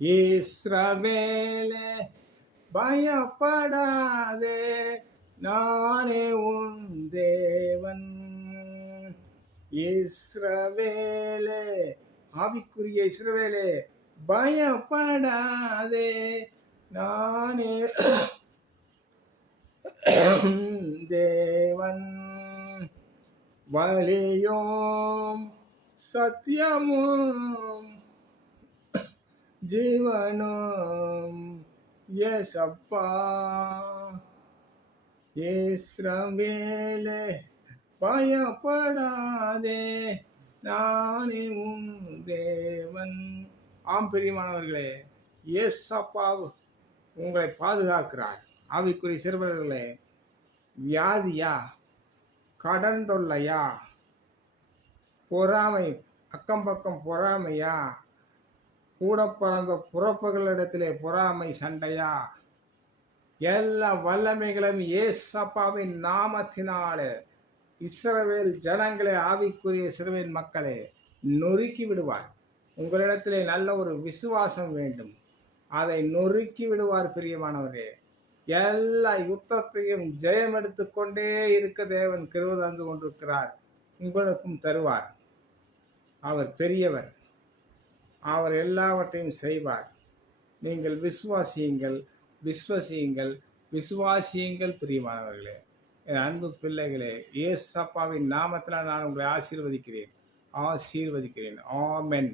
இஸ்ரவேலே பயப்படாதே, நானே உன் தேவன். இஸ்ரவேலே, ஆவிக்குரிய இஸ்ரவேலே பயப்படாதே, நானே தேவன். வழியும் சத்தியமும் ஜீவனும் ஏசப்பா. இஸ்ரவேலே பயப்படாதே, நானே உன் தேவன். ஆம் பிரியமானவர்களே, ஏசப்பா உங்களை பாதுகாக்கிறார். ஆவிக்குரிய சிறுவர்களே, வியாதியா, கடன் தொல்லையா, பொறாமை, அக்கம் பக்கம் பொறாமையா, கூட பிறந்த புறப்புகளிடத்திலே பொறாமை சண்டையா, எல்லா வல்லமைகளும் ஏசப்பாவின் நாமத்தினாலே இஸ்ரவேல் ஜனங்களே, ஆவிக்குரிய இஸ்ரவேல் மக்களே நொறுக்கி விடுவார். உங்களிடத்திலே நல்ல ஒரு விசுவாசம் வேண்டும், அதை நொறுக்கி விடுவார். பிரியமானவரே, எல்லா யுத்தத்தையும் ஜெயம் எடுத்துக்கொண்டே இருக்க தேவன் கிருபை தந்து கொண்டிருக்கிறார். உங்களுக்கும் தருவார். அவர் பெரியவர், அவர் எல்லாவற்றையும் செய்வார். நீங்கள் விசுவாசியுங்கள், விசுவாசியுங்கள், விசுவாசியுங்கள். பிரியமானவர்களே, என் அன்பு பிள்ளைகளே, ஏசப்பாவின் நாமத்தில் நான் உங்களை ஆசீர்வதிக்கிறேன். ஆமென்.